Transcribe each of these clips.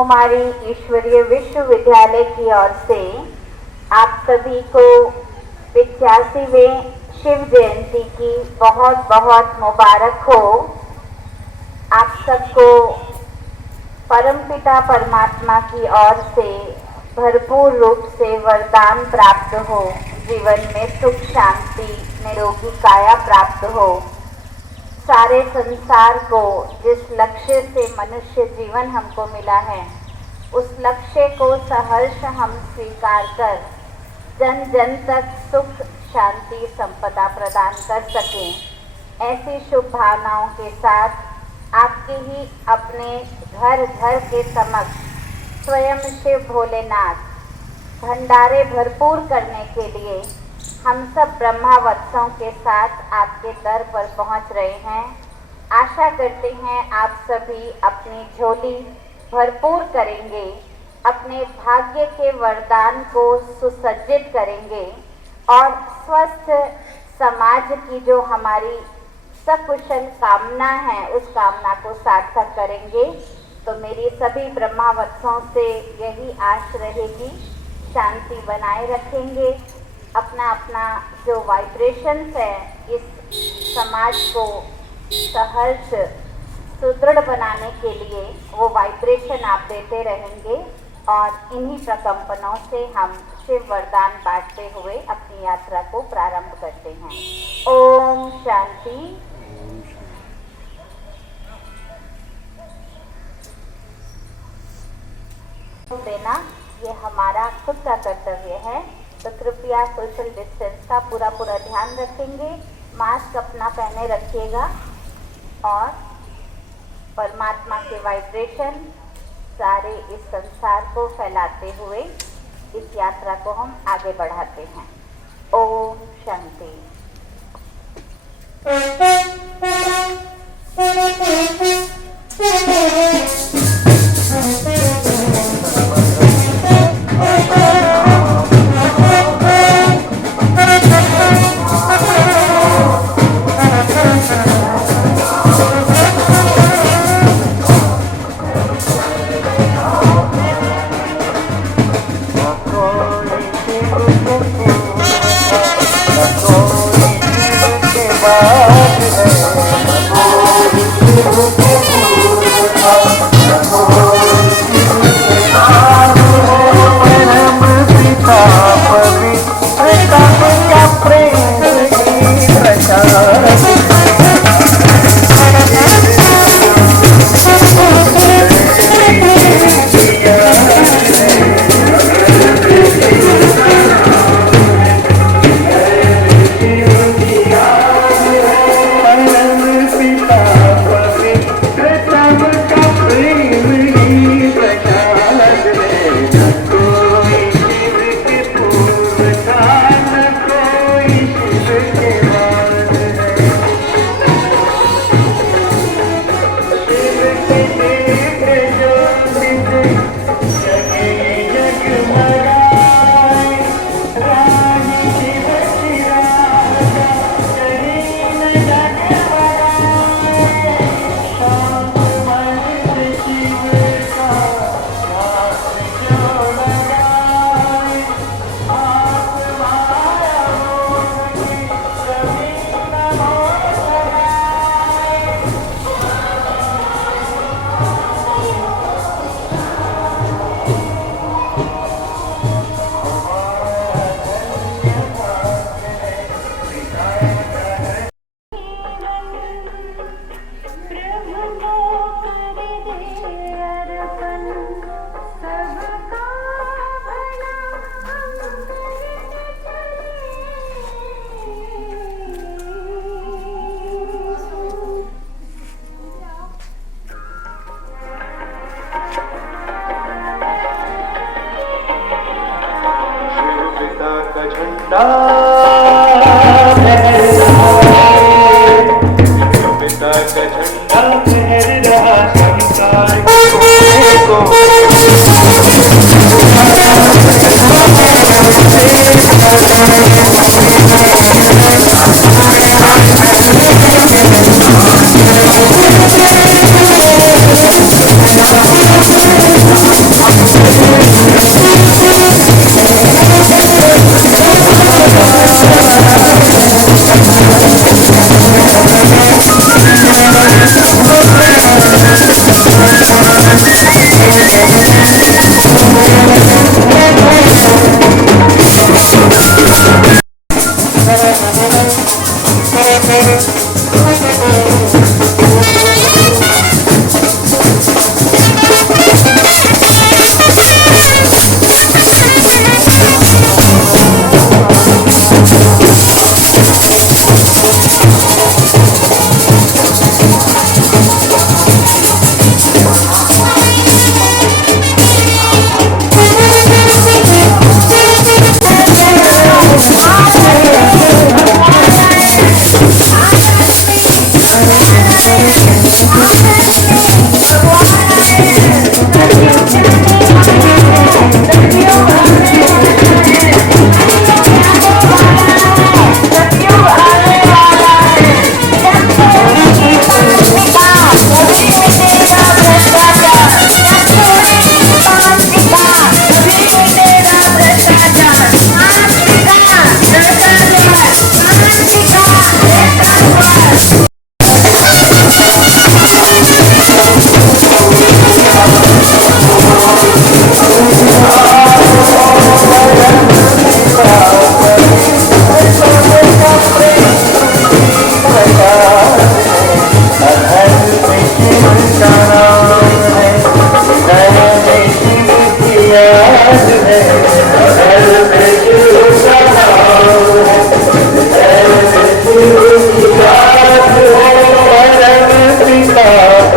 कुमारी ईश्वरीय विश्वविद्यालय की ओर से आप सभी को 85वें शिव जयंती की बहुत बहुत मुबारक हो। आप सबको परमपिता परमात्मा की ओर से भरपूर रूप से वरदान प्राप्त हो, जीवन में सुख शांति निरोगी काया प्राप्त हो। सारे संसार को जिस लक्ष्य से मनुष्य जीवन हमको मिला है, उस लक्ष्य को सहर्ष हम स्वीकार कर जन जन तक सुख शांति संपदा प्रदान कर सकें। ऐसी शुभ भावनाओं के साथ आपके ही अपने घर घर के समक्ष स्वयं शिव भोलेनाथ भंडारे भरपूर करने के लिए हम सब ब्रह्मावत्सों के साथ आपके दर पर पहुंच रहे हैं। आशा करते हैं आप सभी अपनी झोली भरपूर करेंगे, अपने भाग्य के वरदान को सुसज्जित करेंगे और स्वस्थ समाज की जो हमारी सकुशल कामना है, उस कामना को सार्थक करेंगे। तो मेरी सभी ब्रह्मावत्सों से यही आश रहेगी, शांति बनाए रखेंगे। अपना अपना जो वाइब्रेशंस है, इस समाज को सहर्ष सुदृढ़ बनाने के लिए वो वाइब्रेशन आप देते रहेंगे और इन्हीं प्रकंपनों से हम शिव वरदान बांटते हुए अपनी यात्रा को प्रारंभ करते हैं। ओम शांति। देना ये हमारा खुद का कर्तव्य है। तो कृपया सोशल डिस्टेंस का पूरा ध्यान रखेंगे, मास्क अपना पहने रखिएगा और परमात्मा के वाइब्रेशन सारे इस संसार को फैलाते हुए इस यात्रा को हम आगे बढ़ाते हैं। ओम शांति।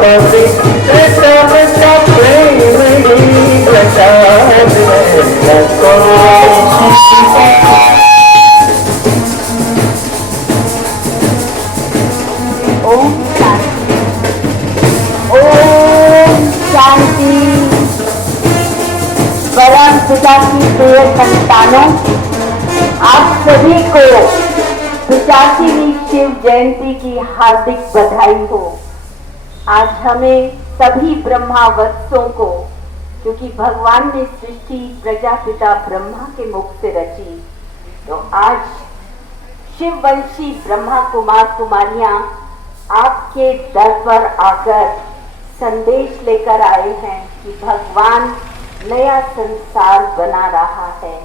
ओम शांति। ओम शांति। परम पिता की प्रिय संतानों, आप सभी को 85वीं शिव जयंती की हार्दिक बधाई हो। आज हमें सभी ब्रह्मावत्सों को, क्योंकि भगवान ने सृष्टि प्रजापिता ब्रह्मा के मुख से रची, तो आज शिववंशी ब्रह्मा कुमार कुमारियां आपके दर पर आकर संदेश लेकर आए हैं कि भगवान नया संसार बना रहा है,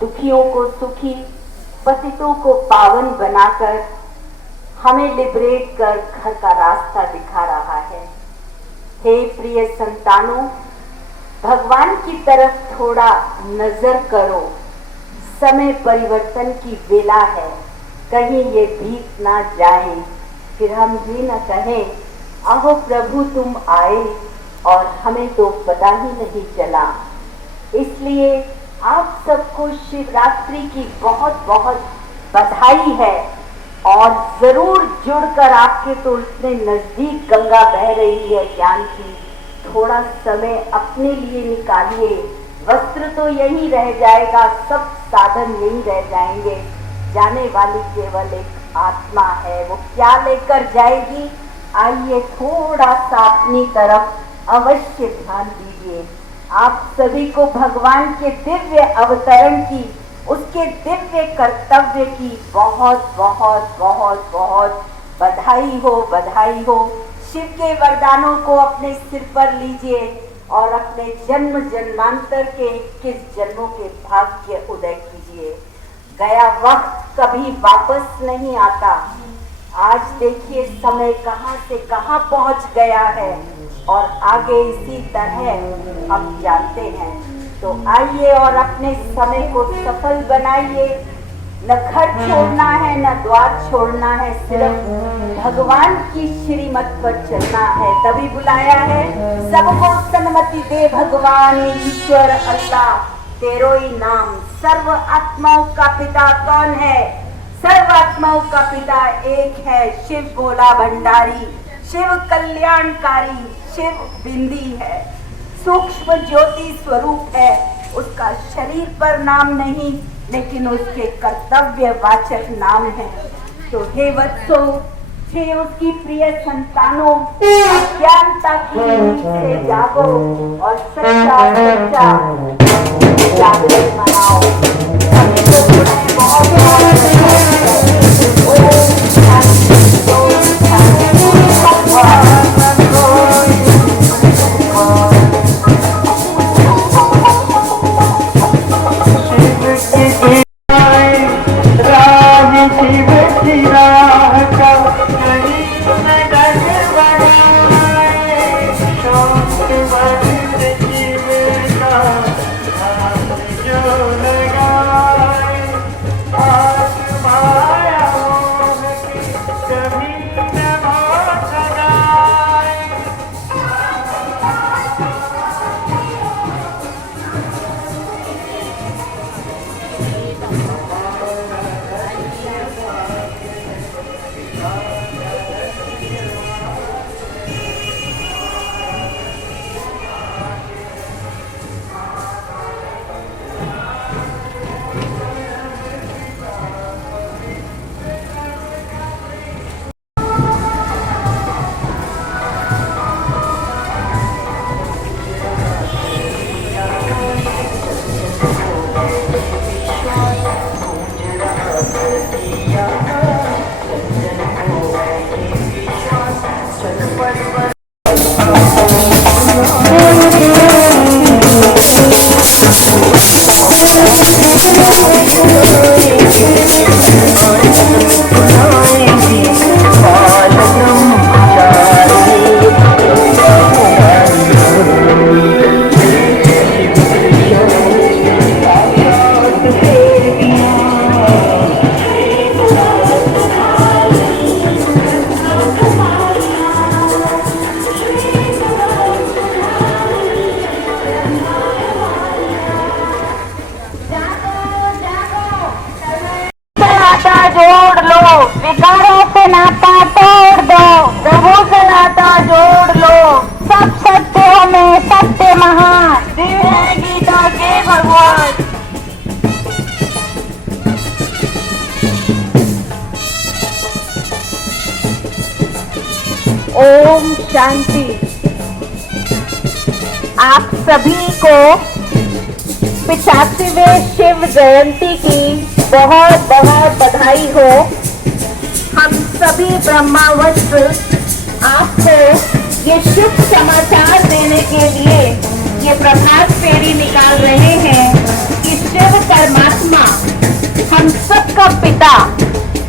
दुखियों को सुखी, पतितों को पावन बनाकर हमें लिबरेट कर घर का रास्ता दिखा रहा है। हे प्रिय संतानों, भगवान की तरफ थोड़ा नजर करो। समय परिवर्तन की वेला है, कहीं ये बीत ना जाए, फिर हम ये न कहें आहो प्रभु तुम आए और हमें तो पता ही नहीं चला। इसलिए आप सबको शिवरात्रि की बहुत बहुत बधाई है और जरूर जुड़कर, आपके तो इतने नजदीक गंगा बह रही है ज्ञान की, थोड़ा समय अपने लिए निकालिए। वस्त्र तो यही रह जाएगा, सब साधन यही रह जाएंगे, जाने वाली केवल एक आत्मा है, वो क्या लेकर जाएगी। आइए थोड़ा सा अपनी तरफ अवश्य ध्यान दीजिए। आप सभी को भगवान के दिव्य अवतरण की, उसके दिव्य कर्तव्य की बहुत बहुत बहुत बहुत बधाई हो, बधाई हो। शिव के वरदानों को अपने सिर पर लीजिए और अपने जन्म जन्मांतर के 21 जन्मों के भाग्य उदय कीजिए। गया वक्त कभी वापस नहीं आता। आज देखिए समय कहाँ से कहाँ पहुँच गया है और आगे इसी तरह हम जानते हैं। तो आइए और अपने समय को सफल बनाइए। न घर छोड़ना है, न द्वार छोड़ना है, सिर्फ भगवान की श्रीमत पर चलना है। तभी बुलाया है, सबको सन्मति दे भगवान ईश्वर अल्लाह, तेरो ही नाम। सर्व आत्माओं का पिता कौन है? सर्व आत्माओं का पिता एक है, शिव भोला भंडारी, शिव कल्याणकारी, शिव बिंदी है, सूक्ष्म ज्योति स्वरूप है। उसका शरीर पर नाम नहीं, लेकिन उसके कर्तव्य वाचक नाम है। तो हे वत्सो, हे उसकी प्रिय संतानों, अज्ञानता की नींद से जागो और सच्चा सच्चा जागरण मनाओ। सभी को सुनाए बहुत जो लगा नाता जोड़ लो, विकारों से नाता तोड़ दो, प्रभु से नाता जोड़ लो, सब सत्यों में सत्य महान, दिव्य है गीता के भगवान। ओम शांति। आप सभी को 85वें शिव जयंती की बहुत बहुत बधाई हो। हम सभी ब्रह्मावस्त्र आपको ये शुभ समाचार देने के लिए ये प्रभात फेरी निकाल रहे हैं कि शिव परमात्मा हम सबका पिता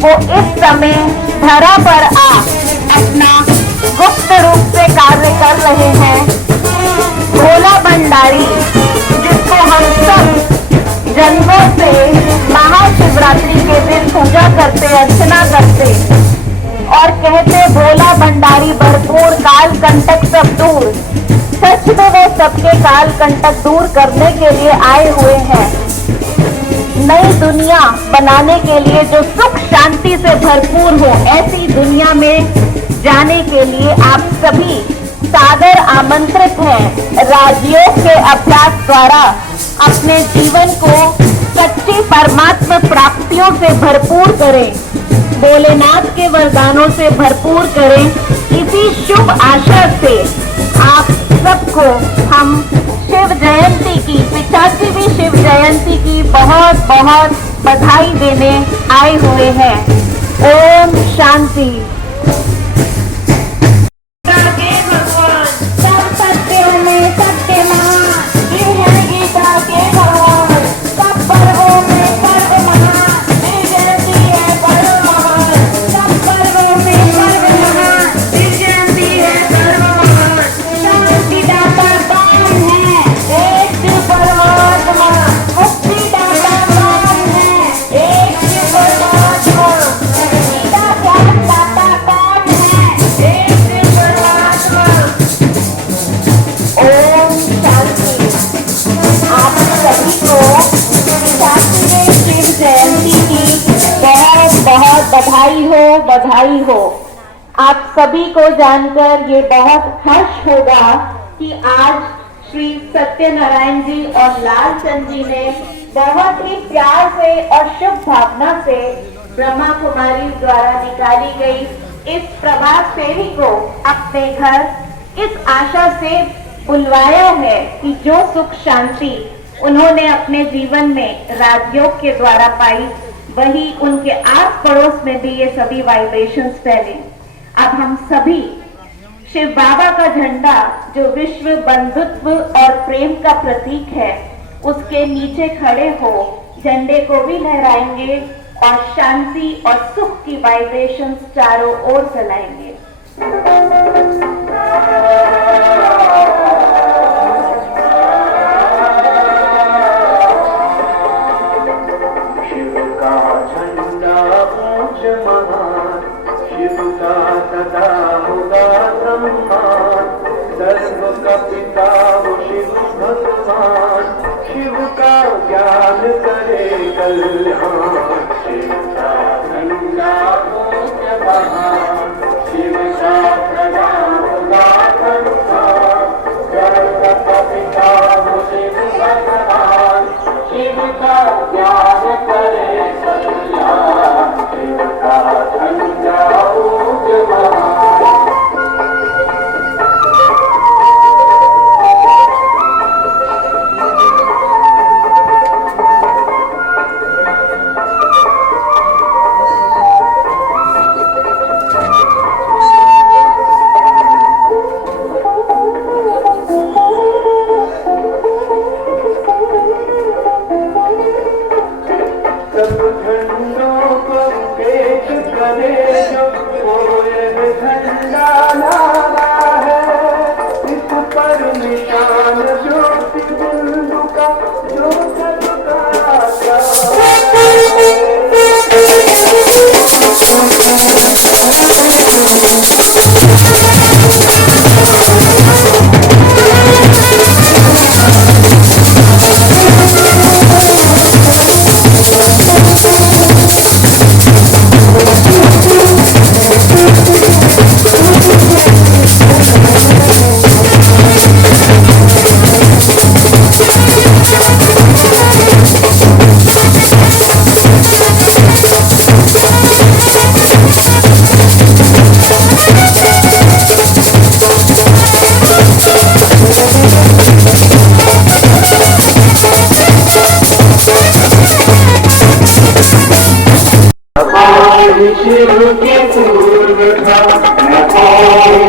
वो इस समय धरा पर आ अपना गुप्त रूप से कार्य कर रहे हैं। भोला भंडारी जिसको हम सब जन्मों से महाशिवरात्रि के दिन पूजा करते, अर्चना करते और कहते भोला भंडारी भरपूर काल कंटक सब दूर। सच में वो सबके काल कंटक दूर करने के लिए आए हुए हैं। नई दुनिया बनाने के लिए जो सुख शांति से भरपूर हो, ऐसी दुनिया में जाने के लिए आप सभी सादर आमंत्रित हैं। राजयोग के अभ्यास द्वारा अपने जीवन को सच्ची परमात्मा प्राप्तियों से भरपूर करें, भोलेनाथ के वरदानों से भरपूर करें। इसी शुभ आशा से आप सबको हम शिव जयंती की 85वीं शिव जयंती की बहुत बहुत बधाई देने आए हुए हैं। ओम शांति। बधाई हो। आप सभी को जानकर ये बहुत हर्ष होगा कि आज श्री सत्यनारायण जी और लालचंद जी ने बहुत ही प्यार से और शुभ भावना से ब्रह्मा कुमारी द्वारा निकाली गई इस प्रभात फेरी को अपने घर इस आशा से बुलवाया है कि जो सुख शांति उन्होंने अपने जीवन में राजयोग के द्वारा पाई, वही उनके आस पड़ोस में भी ये सभी वाइब्रेशंस फैले। अब हम सभी शिव बाबा का झंडा जो विश्व बंधुत्व और प्रेम का प्रतीक है, उसके नीचे खड़े हो झंडे को भी लहराएंगे और शांति और सुख की वाइब्रेशंस चारों ओर फैलाएंगे। शिव का ज्ञान करे कल्याण, शिव का धन्या पूज्य महान, शिव का प्रदान दातन सर्व का पिता शिव भगवान, शिव का ज्ञान करे कल्याण, शिव का धन्या पूज्य महान। शिव की पूर्व था,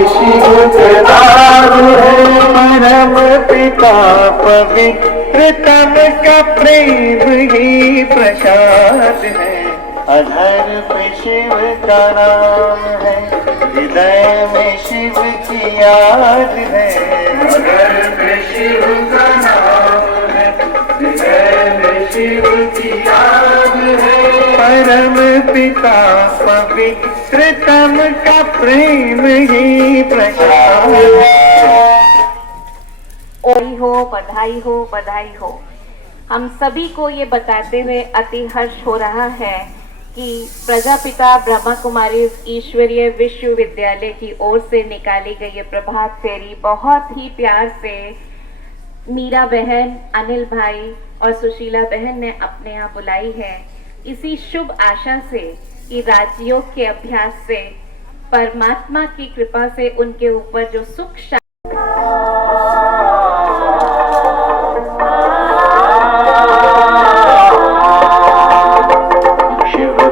शिव प्रदान है। परम पिता पवित्र तन का प्रेम ही प्रसाद है। अधर पे शिव का नाम है, हृदय में शिव की याद है। अधर पे शिव का नाम है, हृदय में शिव की याद है। परम पिता पवित्र तन का प्रेम ही प्रसाद है। बधाई हो, बधाई हो। हम सभी को ये बताते हुए अति हर्ष हो रहा है कि प्रजापिता ब्रह्मा कुमारी ईश्वरीय विश्वविद्यालय की ओर से निकाली गई ये प्रभात फेरी बहुत ही प्यार से मीरा बहन, अनिल भाई और सुशीला बहन ने अपने यहाँ बुलाई है, इसी शुभ आशा से कि राजयोग के अभ्यास से परमात्मा की कृपा से उनके ऊपर जो सुख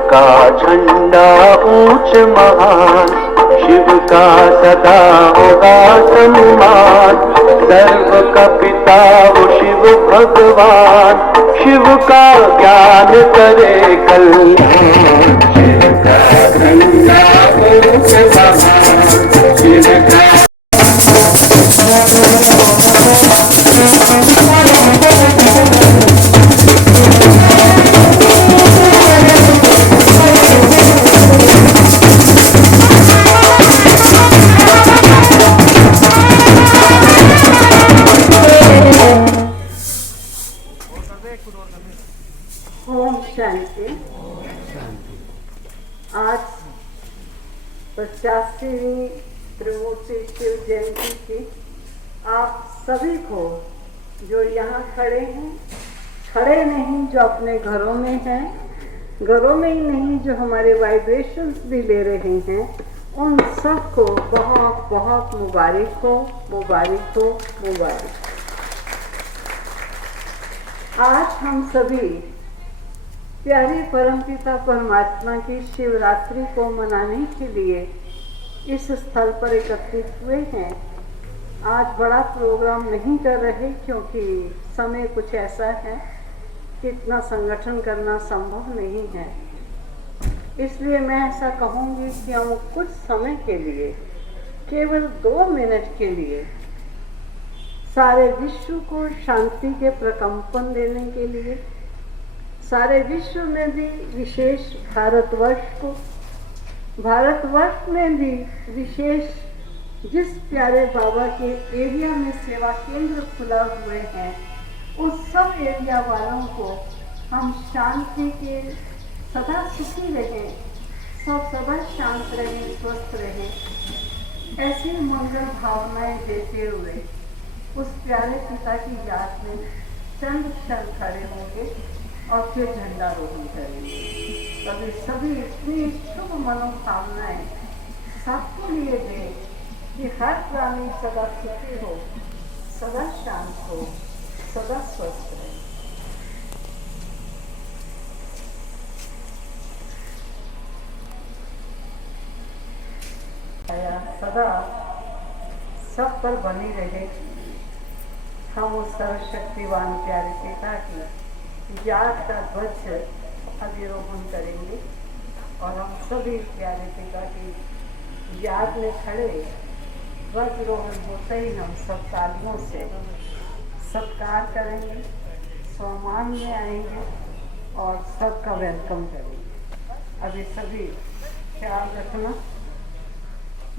का झंडा ऊंच महान, शिव का सदा होगा सम्मान। सर्व का पिता वो शिव भगवान, शिव का ज्ञान करे कल्याण। शिव का झंडा ऊंच महान, शिव का ओम शांति। आज 85वीं त्रिमूर्ति शिव जयंती की आप सभी को जो यहाँ खड़े हैं, खड़े नहीं जो अपने घरों में हैं, घरों में ही नहीं जो हमारे वाइब्रेशंस भी ले रहे हैं, उन सबको बहुत बहुत मुबारक हो, मुबारक हो, मुबारक। आज हम सभी प्यारे परमपिता परमात्मा की शिवरात्रि को मनाने के लिए इस स्थल पर एकत्रित हुए हैं। आज बड़ा प्रोग्राम नहीं कर रहे क्योंकि समय कुछ ऐसा है कि इतना संगठन करना संभव नहीं है। इसलिए मैं ऐसा कहूँगी कि हम कुछ समय के लिए, केवल 2 मिनट के लिए, सारे विश्व को शांति के प्रकंपन देने के लिए, सारे विश्व में भी विशेष भारतवर्ष में भी विशेष जिस प्यारे बाबा के एरिया में सेवा केंद्र खुला हुए हैं, उस सब एरिया वालों को हम शांति के सदा सुखी रहें, सब सदा शांत रहें, स्वस्थ रहें, ऐसी मंगल भावनाएं देते हुए उस प्यारे पिता की याद में चंद क्षण खड़े होंगे और फिर झंडारोहण करेंगे। तभी सभी इतनी शुभ मनोकामनाएं सबको लिए दें कि हर प्राणी सदा सुखी हो, सदा शांत हो, सदा स्वस्थ रहे। सदा सब पर बनी रहे। हम उस सर्वशक्तिवान प्यारे पिता की याद का ध्वज अधिरोहण करेंगे और हम सभी प्यारे पिता की याद में खड़े ध्वजारोहण होते ही हम सब तालियों से सत्कार करेंगे, सम्मान में आएंगे और सबका वेलकम करेंगे। अभी सभी ख्याल रखना,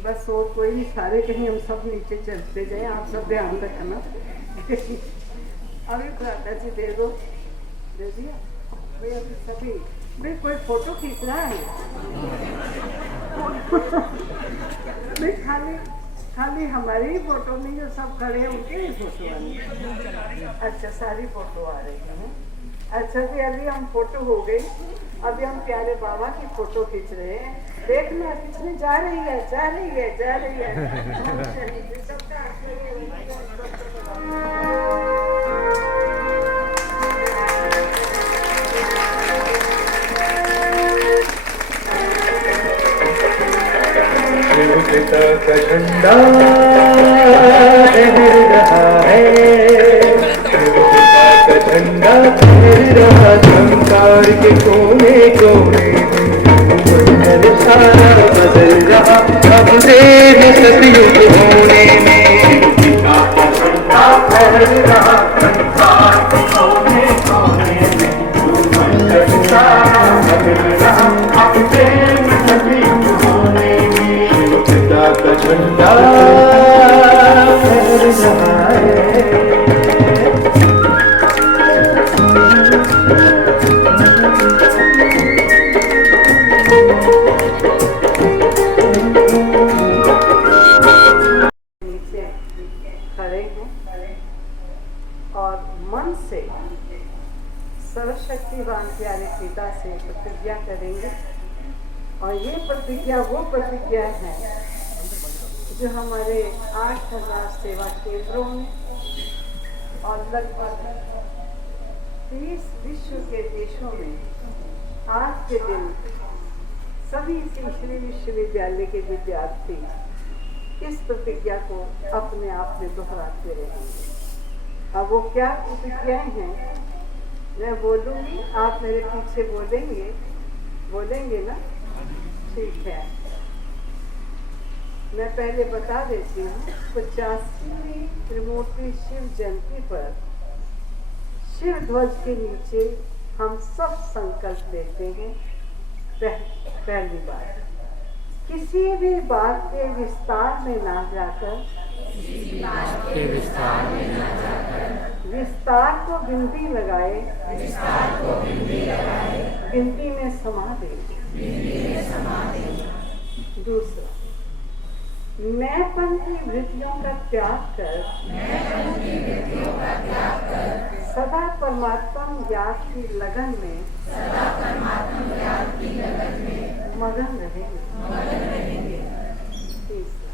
बस और कोई नहीं, सारे कहीं हम सब नीचे चलते जाए, आप सब ध्यान रखना। अभी भ्राता जी दे दो, दे दिया भाई। अभी सभी भाई कोई फोटो खींच रहा है भाई, खाली हमारी ही फोटो नहीं, जो सब खड़े हैं उनके ही फोटो आ रही है। अच्छा, सारी फोटो आ रही है। अच्छा जी, अभी हम फोटो हो गई, अभी हम प्यारे बाबा की फोटो खींच रहे हैं। देखना किसने जा रही है, जा रही है, जा रही है। सबका का झंडा लहर रहा है, शिवता का झंडा लहर रहा, संसार के कोने कोने में सारा बदल रहा, अब देर सतयुग होने में। पिता का झंडा लहर रहा, संसार के कोने कोने में सारा बदल रहा, अब देर सतयुग होने में। पिता का झंडा लहर रहा है। और मन से सर्वशक्तिवान प्यारे पिता से प्रतिज्ञा करेंगे। और ये प्रतिज्ञा वो प्रतिज्ञा है जो हमारे 8000 सेवा केंद्रों में और लगभग 30 विश्व के देशों में आज के दिन सभी तीसरे विश्वविद्यालय के विद्यार्थी इस प्रतिज्ञा को अपने आप में दोहराते रहेंगे। अब वो क्या प्रतिज्ञाएं हैं मैं बोलूंगी, आप मेरे पीछे बोलेंगे ना? ठीक है, मैं पहले बता देती हूँ। 85वीं त्रिमूर्ति शिव जयंती पर शिव ध्वज के नीचे हम सब संकल्प लेते हैं। पहली बार किसी भी बात के विस्तार में ना जाकर, विस्तार को बिंदी लगाए, गिनती में समा दे। दूसरा, मैंपन की वृत्तियों का त्याग कर, सदा परमात्मा याद की लगन में मगन रहेंगे। तीसरा,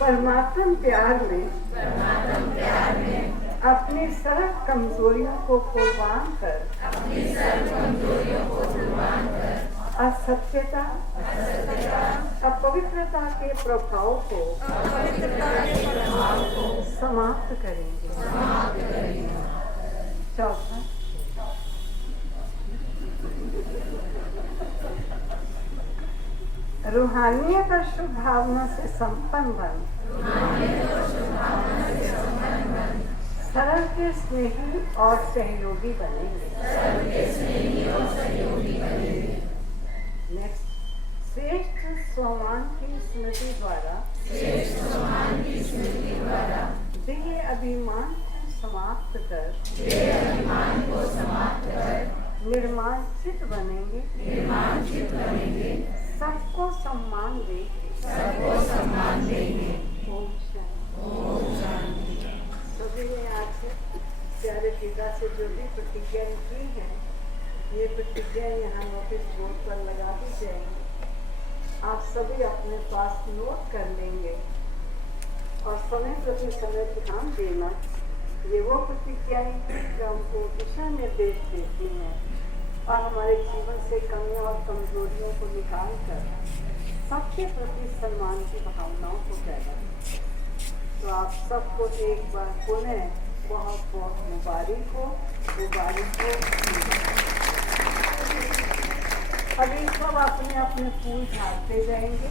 परमात्मा प्यार में अपनी सर्व कमजोरियों को कुर्बान कर, असत्यता, अपवित्रता के प्रभाव को समाप्त करेंगे। चौथा, रूहानियत और शुभ भावना से संपन्न बन, सरल के स्नेही और सहयोगी बनेंगे। नेक्स्ट, श्रेष्ठ सोमान की स्मृति द्वारा देह अभिमान को समाप्त कर, निर्माण चित्त बनेंगे। सबको सम्मान दे। ओम शांति। सभी ने आज प्यारे पिता से जो भी प्रतिज्ञा की है, ये प्रतिज्ञा यहाँ नोटिस बोर्ड पर लगा दी जाएंगी। आप सभी अपने पास नोट कर लेंगे और समय प्रति समय ध्यान देना। ये वो प्रतिज्ञाएं जो हमको दिशा निर्देश देती हैं और हमारे जीवन से कमियों और कमजोरियों को निकाल कर सबके प्रति सम्मान की भावनाओं को पैदा करें। तो आप सबको एक बार पुनः बहुत बहुत मुबारक हो। अभी सब अपने अपने फूल झाड़ते जाएंगे।